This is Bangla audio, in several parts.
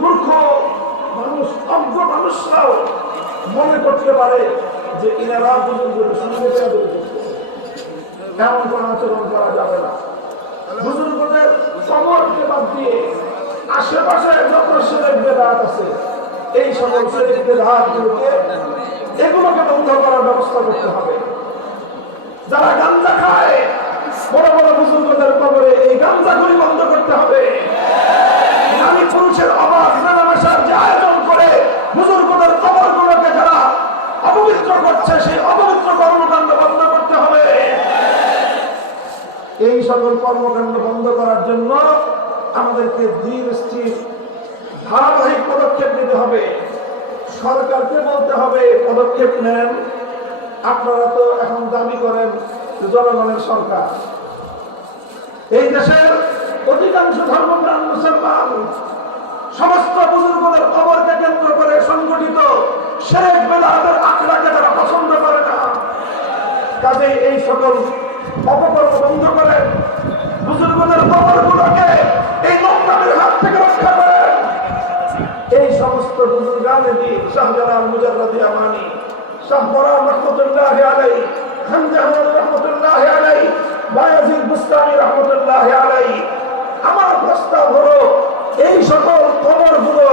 মূর্খ মানুষ, অজ্ঞ মানুষরাও মনে করতে পারে যে ইনারা বুজুর্গের এমন কোন আচরণ করা যাবে না। বুজুর্গদের কবরকে বাদ দিয়ে আশেপাশে যত সেরেক বেদাত আছে, এই সকল সেরেক বেদাত এগুলোকে বন্ধ করার ব্যবস্থা করতে হবে। যারা গাঞ্জা খায়, বড় বড় বুজুর্গদের কবরে এই গাঞ্জাগুলি বন্ধ করতে হবে নারী পুরুষের অবাধ মেলামেশার যে আয়োজন করে বুজুর্গদের কবরগুলোকে যারা অপবিত্র করছে, সেই অপবিত্র কর্মকাণ্ড বন্ধ করতে হবে। এই সকল কর্মকাণ্ড বন্ধ করার জন্য আমাদেরকে ধীর ধারাবাহিক পদক্ষেপ নিতে হবে। সরকারকে বলতে হবে, পদক্ষেপ নেন। আপনারা তো এখন দাবি করেন জনগণের সরকার। এই দেশের অধিকাংশ ধর্মপ্রাণ মুসলমান, সমস্ত বুজুর্গদের খবরকে কেন্দ্র করে সংগঠিত। শেখ বেদাতের আখড়াকে তারা পছন্দ করে না। কাজে এই সকল অপকর্ম বন্ধ করে বুজুর্গদের খবরগুলোকে এই লোকটাদের হাত থেকে রক্ষা করে। এই সমস্ত বুজুর্গানে দিন শাহজালাল মুজাল্লাদি আমানি শাহ বরার রহমতুল্লাহ আলাই হামজা আহমদ রহমতুল্লাহ আলাই বায়াজিদ বুস্তানি রহমতুল্লাহ আলাই আমার প্রস্তাব হলো এই সকল খবরগুলো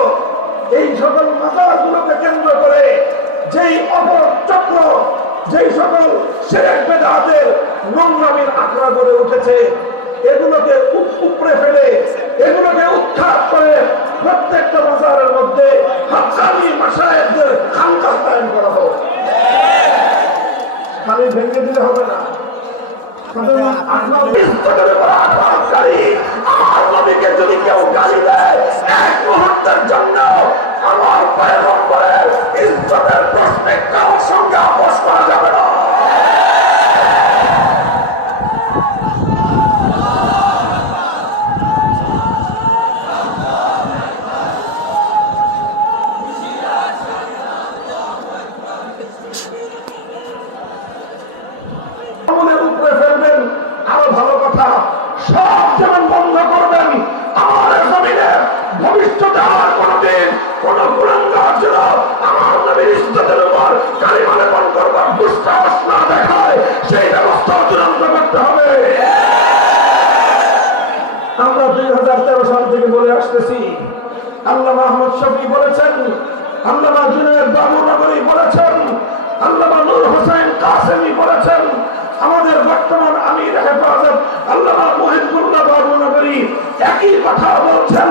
এই সকল মাজারগুলোকে কেন্দ্র করে যেই অপর চক্র যেই সকল শেরেক বেদাতের নোংরামির আখড়া গড়ে উঠেছে এগুলোকে উপ- উপড়ে ফেলে এগুলোকে উৎখাত করে প্রত্যেকটা বাজারের মধ্যে হাক্কানি মাসায়েকদের খানকাহ কায়েম করা হোক। খালি ভেঙে দিলে হবে না। আপনার ইজ্জতের উপর আঘাতকারী, আমার নবীকে যদি কেউ গালি দেয়, এক মুহূর্তের জন্য আমার পয়গম্বরের ইজ্জতের প্রশ্নে কারোর করা যাবে না শফি বলেছেন? আল্লামা জুনায়দ বাবু বলেছেন। আল্লামা নূর হোসেন কাসেমি বলেছেন। আমাদের বর্তমান আমির হেফাজত আল্লামা মহিবুল্লাহ বাবু একই কথা বলছেন।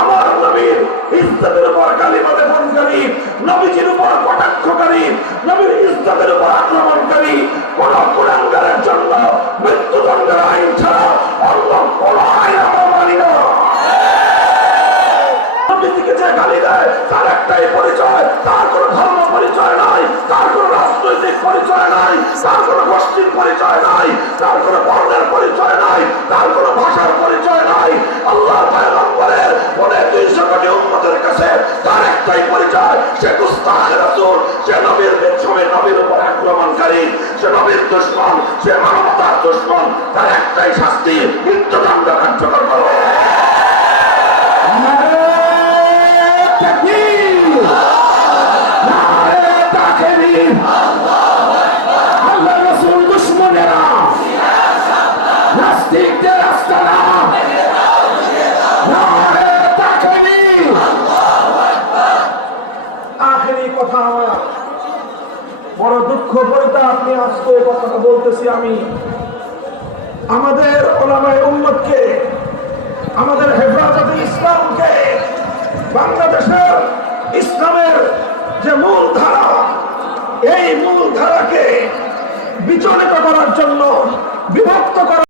আমার নবীর ইজ্জতের উপর কালিমা লেপনকারী নবীজির উপর কটাক্ষকারী, নবীর ইজ্জতের উপর আক্রমণকারী, কোন কুলাঙ্গারের জন্য মৃত্যুদণ্ডের আইন ছাড়া অন্য কোন আইন আমরা মানি না নবীজিকে যে গালি দেয় তার একটাই পরিচয়, তার কোনো ধর্ম পরিচয় নাই, তার কোনো রাজনৈতিক পরিচয় নাই, তার কোনো গোষ্ঠীর পরিচয় নাই, তার কোনো বর্ণের পরিচয় নাই, তার কোনো ভাষার পরিচয় নাই। আল্লাহ একটাই পরিচয়, সে নবীর সময় সে মানবতার দুশ্মন, তার একটাই শাস্তি, মৃত্যুদণ্ড কার্যকর করো কথা আমার বড় দুঃখ পরিতা আপনি আজকে কথাটা বলতেছি আমি। আমাদের ওলামায় উম্মতকে, আমাদের হেফাজতে ইসলামকে, বাংলাদেশের ইসলামের যে মূল ধারা এই মূল ধারাকে বিচলিত করার জন্য, বিভক্ত করার